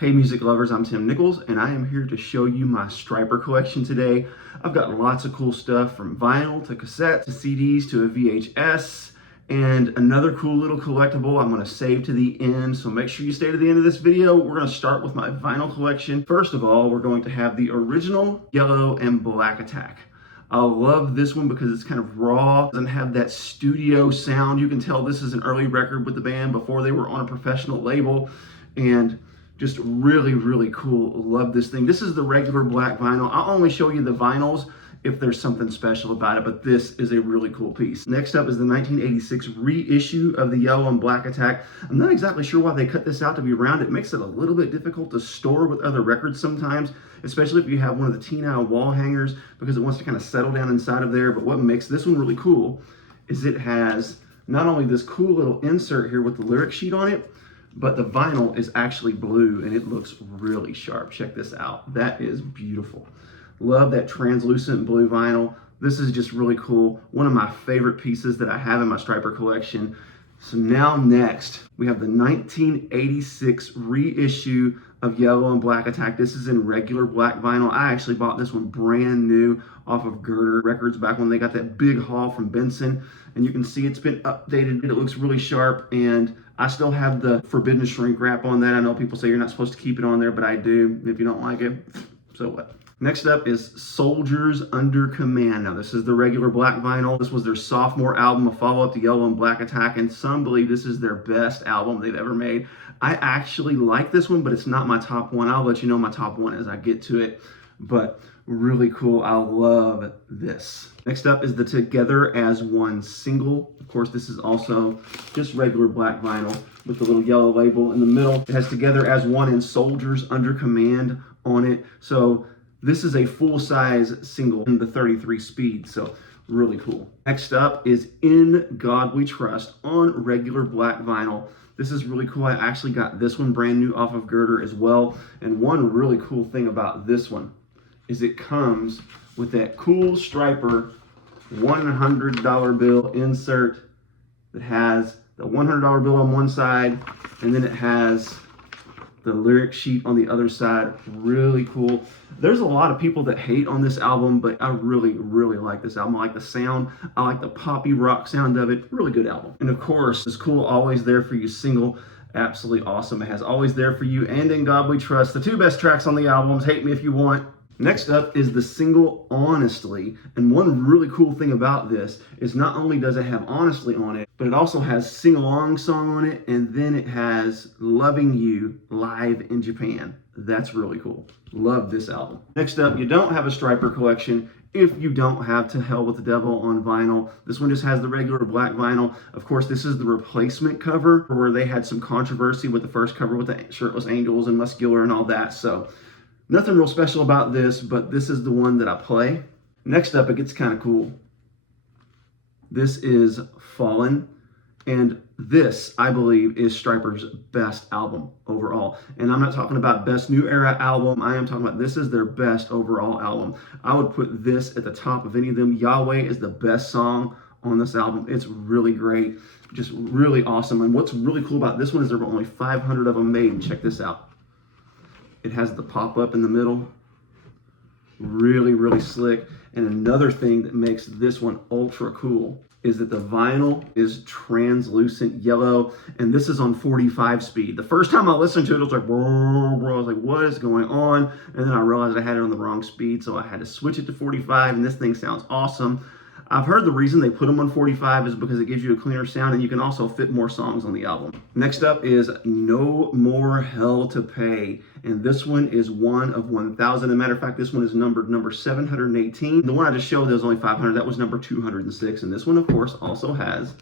Hey music lovers, I'm Tim Nichols and I am here to show you my Stryper collection today. I've got lots of cool stuff from vinyl to cassette to CDs to a VHS and another cool little collectible I'm going to save to the end, so make sure you stay to the end of this video. We're going to start with my vinyl collection. First of all, we're going to have the original Yellow and Black Attack. I love this one because it's kind of raw, doesn't have that studio sound. You can tell this is an early record with the band before they were on a professional label, and just really, really cool. Love this thing. This is the regular black vinyl. I'll only show you the vinyls if there's something special about it, but this is a really cool piece. Next up is the 1986 reissue of the Yellow and Black Attack. I'm not exactly sure why they cut this out to be round. It makes it a little bit difficult to store with other records sometimes, especially if you have one of the Teen-Eye wall hangers, because it wants to kind of settle down inside of there. But what makes this one really cool is it has not only this cool little insert here with the lyric sheet on it, but the vinyl is actually blue and it looks really sharp. Check this out. That is beautiful. Love that translucent blue vinyl. This is just really cool. One of my favorite pieces that I have in my Stryper collection. So now next, we have the 1986 reissue of Yellow and Black Attack. This is in regular black vinyl. I actually bought this one brand new off of Girder Records back when they got that big haul from Benson. And you can see it's been updated. It looks really sharp, and I still have the forbidden shrink wrap on that. I know people say you're not supposed to keep it on there, but I do. If you don't like it, so what? Next up is Soldiers Under Command. Now this is the regular black vinyl. This was their sophomore album, a follow-up to Yellow and Black Attack, and some believe this is their best album they've ever made. I actually like this one, but it's not my top one. I'll let you know my top one as I get to it, but really cool. I love this. Next up is the Together as One single. Of course, this is also just regular black vinyl with the little yellow label in the middle. It has Together as One and Soldiers Under Command on it. So this is a full-size single in the 33 speed, so really cool. Next up is In God We Trust on regular black vinyl. This is really cool. I actually got this one brand new off of Girder as well. And one really cool thing about this one is it comes with that cool Stryper $100 bill insert that has the $100 bill on one side, and then it has the lyric sheet on the other side. Really cool. There's a lot of people that hate on this album, but I really, really like this album. I like the sound. I like the poppy rock sound of it. Really good album. And of course, this cool Always There For You single. Absolutely awesome. It has Always There For You and In God We Trust, the two best tracks on the albums. Hate me if you want. Next up is the single Honestly, and one really cool thing about this is not only does it have Honestly on it, but it also has Sing Along Song on it, and then it has Loving You live in Japan. That's really cool. Love this album. Next up, you don't have a Stryper collection if you don't have To Hell With the Devil on vinyl. This one just has the regular black vinyl. Of course, this is the replacement cover where they had some controversy with the first cover with the shirtless angels and Muscular and all that, so nothing real special about this, but this is the one that I play. Next up, it gets kind of cool. This is Fallen, and this, I believe, is Stryper's best album overall. And I'm not talking about best new era album. I am talking about this is their best overall album. I would put this at the top of any of them. Yahweh is the best song on this album. It's really great, just really awesome. And what's really cool about this one is there were only 500 of them made. And check this out. It has the pop-up in the middle. Really, really slick. And another thing that makes this one ultra cool is that the vinyl is translucent yellow, and this is on 45 speed. The first time I listened to it, it was like, whoa, whoa. I was like, what is going on? And then I realized I had it on the wrong speed, so I had to switch it to 45, and this thing sounds awesome. I've heard the reason they put them on 45 is because it gives you a cleaner sound, and you can also fit more songs on the album. Next up is No More Hell to Pay, and this one is one of 1,000. As a matter of fact, this one is numbered number 718. The one I just showed, there was only 500. That was number 206, and this one, of course, also has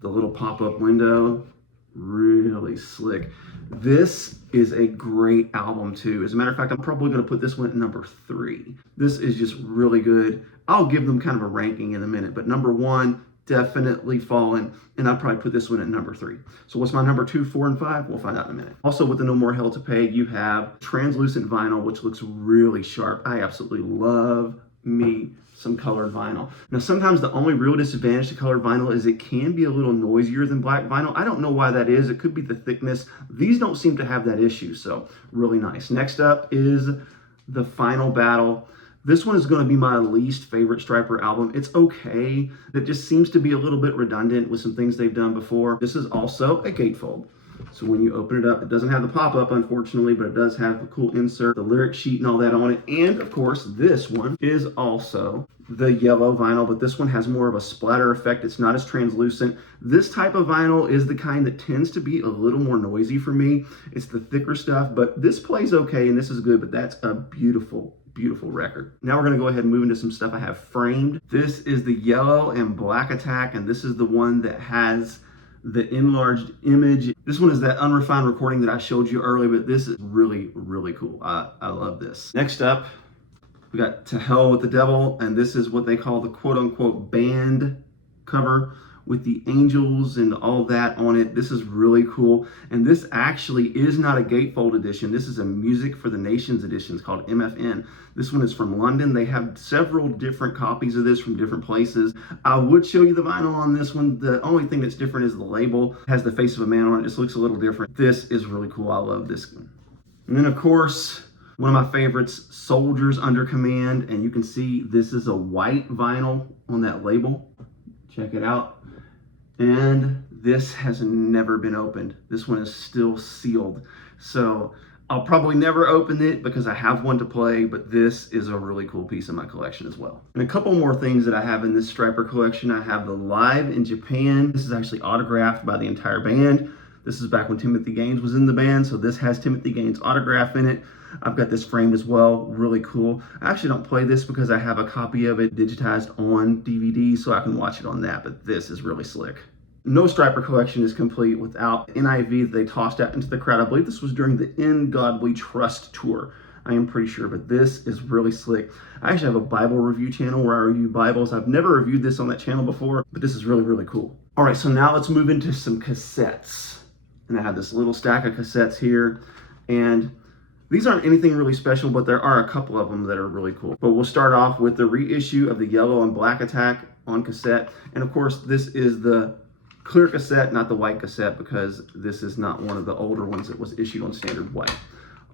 the little pop-up window. Really slick. This is a great album too. As a matter of fact, I'm probably going to put this one at number 3. This is just really good. I'll give them kind of a ranking in a minute, but number 1, definitely Fallen, and I'd probably put this one at number 3. So what's my number 2, 4, and 5? We'll find out in a minute. Also, with the No More Hell to Pay, you have translucent vinyl, which looks really sharp. I absolutely love me some colored vinyl. Now, sometimes the only real disadvantage to colored vinyl is it can be a little noisier than black vinyl. I don't know why that is. It could be the thickness. These don't seem to have that issue, so really nice. Next up is the Final Battle. This one is going to be my least favorite Stryper album. It's okay. It just seems to be a little bit redundant with some things they've done before. This is also a gatefold. So when you open it up, it doesn't have the pop-up, unfortunately, but it does have a cool insert, the lyric sheet and all that on it. And of course, this one is also the yellow vinyl, but this one has more of a splatter effect. It's not as translucent. This type of vinyl is the kind that tends to be a little more noisy for me. It's the thicker stuff, but this plays okay and this is good, but that's a beautiful record. Now we're going to go ahead and move into some stuff I have framed. This is the yellow and black attack, and this is the one that has the enlarged image. This one is that unrefined recording that I showed you earlier, but this is really cool. I love this. Next up, we got To Hell with the Devil, and this is what they call the quote-unquote band cover with the angels and all that on it. This is really cool. And this actually is not a gatefold edition. This is a Music for the Nations edition. It's called MFN. This one is from London. They have several different copies of this from different places. I would show you the vinyl on this one. The only thing that's different is the label. It has the face of a man on it. It just looks a little different. This is really cool. I love this one. And then of course, one of my favorites, Soldiers Under Command. And you can see this is a white vinyl on that label. Check it out. And this has never been opened. This one is still sealed. So I'll probably never open it because I have one to play, but this is a really cool piece of my collection as well. And a couple more things that I have in this Stryper collection. I have the Live in Japan. This is actually autographed by the entire band. This is back when Timothy Gaines was in the band, so this has Timothy Gaines' autograph in it. I've got this framed as well, really cool. I actually don't play this because I have a copy of it digitized on DVD so I can watch it on that, but this is really slick. No Stryper collection is complete without NIV that they tossed out into the crowd. I believe this was during the In God We Trust tour. I am pretty sure, but this is really slick. I actually have a Bible review channel where I review Bibles. I've never reviewed this on that channel before, but this is really cool. All right, so now let's move into some cassettes. And I have this little stack of cassettes here, and these aren't anything really special, but there are a couple of them that are really cool. But we'll start off with the reissue of the Yellow and Black Attack on cassette. And of course, this is the clear cassette, not the white cassette, because this is not one of the older ones that was issued on standard white.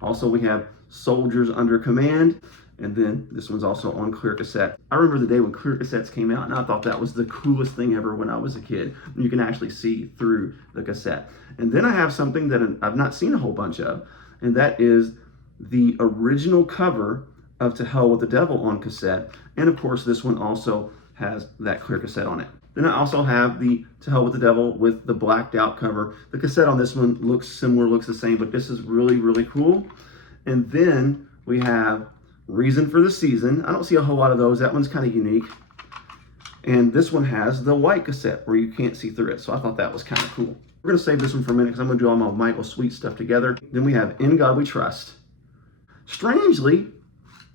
Also, we have Soldiers Under Command, and then this one's also on clear cassette. I remember the day when clear cassettes came out, and I thought that was the coolest thing ever when I was a kid. You can actually see through the cassette. And then I have something that I've not seen a whole bunch of, and that is the original cover of To Hell with the Devil on cassette. And of course, this one also has that clear cassette on it. Then I also have the To Hell with the Devil with the blacked out cover. The cassette on this one looks similar, looks the same, but this is really cool. And then we have Reason for the Season. I don't see a whole lot of those. That one's kind of unique. And this one has the white cassette where you can't see through it. So I thought that was kind of cool. We're going to save this one for a minute because I'm going to do all my Michael Sweet stuff together. Then we have In God We Trust. Strangely,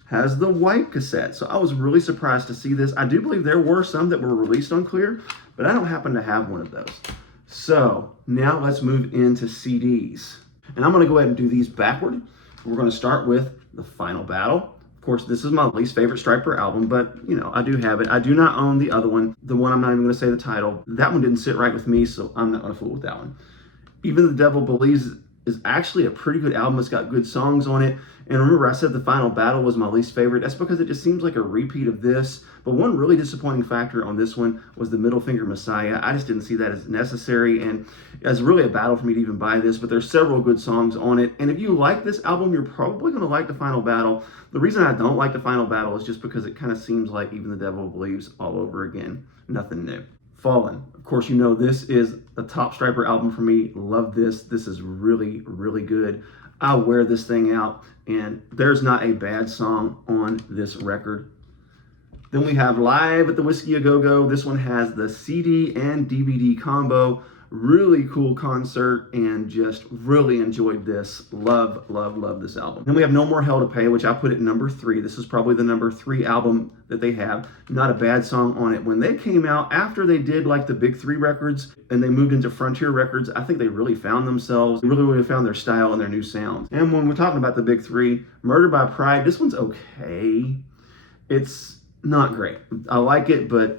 has the white cassette. So I was really surprised to see this. I do believe there were some that were released on clear, but I don't happen to have one of those. So now let's move into CDs. And I'm going to go ahead and do these backward. We're going to start with The Final Battle. Of course, this is my least favorite Stryper album, but you know, I do have it. I do not own the other one. The one I'm not even going to say the title. That one didn't sit right with me, so I'm not going to fool with that one. Even the Devil Believes is actually a pretty good album. It's got good songs on it. And remember, I said The Final Battle was my least favorite. That's because it just seems like a repeat of this. But one really disappointing factor on this one was the Middle Finger Messiah. I just didn't see that as necessary, and it's really a battle for me to even buy this. But there's several good songs on it. And if you like this album, you're probably going to like The Final Battle. The reason I don't like The Final Battle is just because it kind of seems like Even the Devil Believes all over again. Nothing new. Fallen. Of course, you know this is a top Stryper album for me. Love this. This is really good. I wear this thing out, and there's not a bad song on this record. Then we have Live at the Whiskey A Go-Go. This one has the CD and DVD combo. Really cool concert, and just really enjoyed this. Love this album. Then we have No More Hell to Pay, which I put at number 3. This is probably the number 3 album that they have. Not a bad song on it. When they came out, after they did like the big 3 records, and they moved into Frontier Records, I think they really found themselves. They really found their style and their new sound. And when we're talking about the big 3, Murder by Pride, this one's okay. It's Not great. I like it, but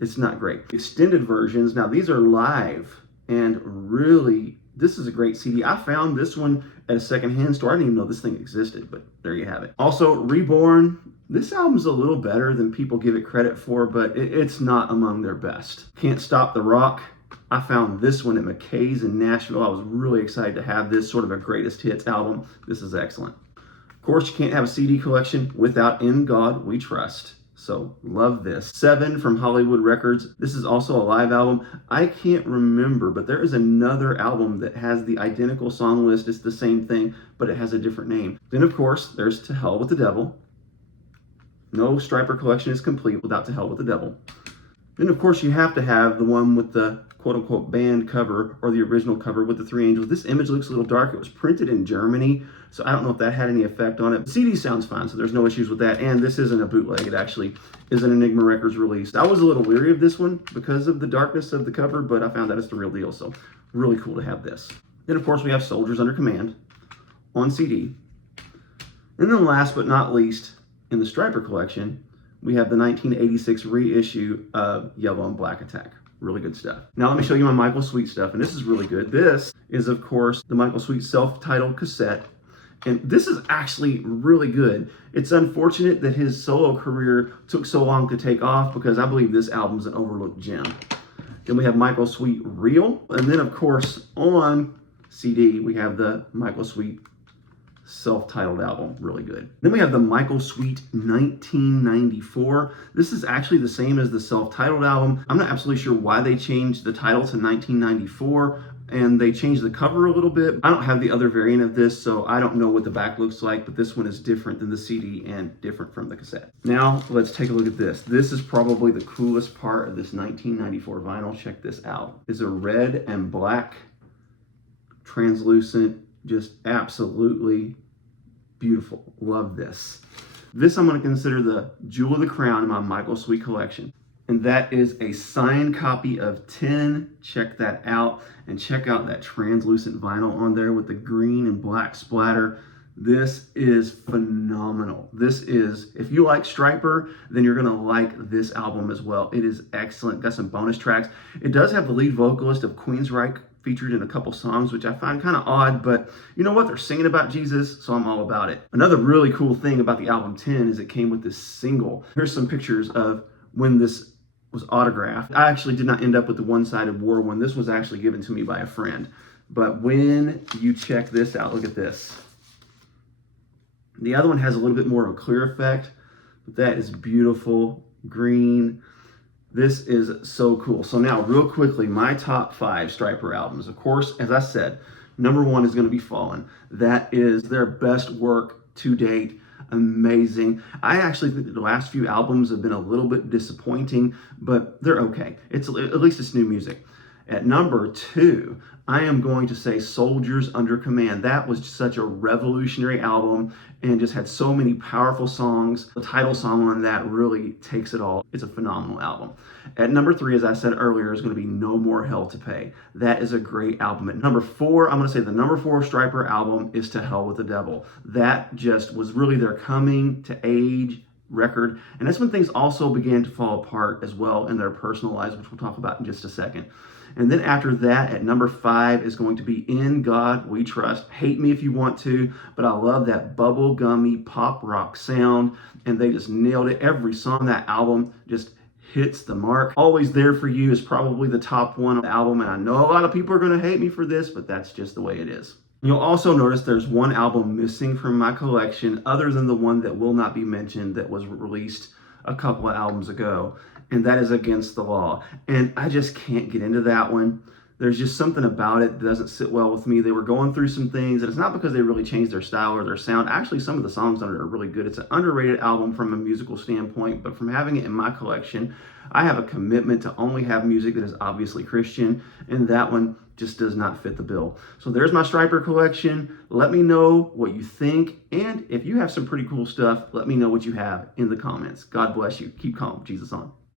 it's not great. Extended versions, now these are live, and really, this is a great CD. I found this one at a secondhand store. I didn't even know this thing existed, but there you have it. Also, Reborn, this album's a little better than people give it credit for, but it's not among their best. Can't Stop the Rock, I found this one at McKay's in Nashville. I was really excited to have this, sort of a greatest hits album. This is excellent. Of course, you can't have a CD collection without In God We Trust. So love this. 7 from Hollywood Records. This is also a live album. I can't remember, but there is another album that has the identical song list. It's the same thing, but it has a different name. Then, of course, there's To Hell with the Devil. No Stryper collection is complete without To Hell with the Devil. Then, of course, you have to have the one with the quote-unquote band cover, or the original cover with the 3 angels. This image looks a little dark. It was printed in Germany, so I don't know if that had any effect on it. The CD sounds fine, so there's no issues with that. And this isn't a bootleg. It actually is an Enigma Records release. I was a little leery of this one because of the darkness of the cover, but I found that it's the real deal, so really cool to have this. Then, of course, we have Soldiers Under Command on CD. And then last but not least, in the Stryper collection, we have the 1986 reissue of Yellow and Black Attack. Really good stuff. Now let me show you my Michael Sweet stuff, and this is really good. This is, of course, the Michael Sweet self-titled cassette, and this is actually really good. It's unfortunate that his solo career took so long to take off, because I believe this album's an overlooked gem. Then we have Michael Sweet Real, and then, of course, on CD, we have the Michael Sweet self-titled album, really good. Then we have the Michael Sweet 1994. This is actually the same as the self-titled album. I'm not absolutely sure why they changed the title to 1994, and they changed the cover a little bit. I don't have the other variant of this, so I don't know what the back looks like, but this one is different than the CD and different from the cassette. Now, let's take a look at this. This is probably the coolest part of this 1994 vinyl. Check this out. It's a red and black, translucent, just absolutely beautiful. Love this. This I'm going to consider the jewel of the crown in my Michael Sweet collection. And that is a signed copy of 10. Check that out. And check out that translucent vinyl on there with the green and black splatter. This is phenomenal. This is, if you like Stryper, then you're going to like this album as well. It is excellent. Got some bonus tracks. It does have the lead vocalist of Queensryche featured in a couple songs, which I find kind of odd, but you know what? They're singing about Jesus, so I'm all about it. Another really cool thing about the album 10 is it came with this single. Here's some pictures of when this was autographed. I actually did not end up with the one-sided war one. This was actually given to me by a friend. But when you check this out, look at this. The other one has a little bit more of a clear effect, but that is beautiful, green. This is so cool. So now, real quickly, my top 5 Stryper albums. Of course, as I said, number 1 is going to be Fallen. That is their best work to date. Amazing. I actually think that the last few albums have been a little bit disappointing, but they're okay. At least it's new music. At number 2, I am going to say Soldiers Under Command. That was such a revolutionary album and just had so many powerful songs. The title song on that really takes it all. It's a phenomenal album. At number 3, as I said earlier, is going to be No More Hell to Pay. That is a great album. At number 4, I'm going to say the number 4 Stryper album is To Hell with the Devil. That just was really their coming to age record. And that's when things also began to fall apart as well in their personal lives, which we'll talk about in just a second. And then after that, at number 5 is going to be In God We Trust. Hate me if you want to, but I love that bubblegummy pop rock sound, and they just nailed it. Every song on that album just hits the mark. Always There For You is probably the top one on the album, and I know a lot of people are going to hate me for this, but that's just the way it is. You'll also notice there's one album missing from my collection other than the one that will not be mentioned that was released a couple of albums ago, and that is Against the Law. And I just can't get into that one. There's just something about it that doesn't sit well with me. They were going through some things, and it's not because they really changed their style or their sound. Actually, some of the songs on it are really good. It's an underrated album from a musical standpoint, but from having it in my collection, I have a commitment to only have music that is obviously Christian, and that one just does not fit the bill. So there's my Stryper collection. Let me know what you think, and if you have some pretty cool stuff, let me know what you have in the comments. God bless you. Keep calm. Jesus on.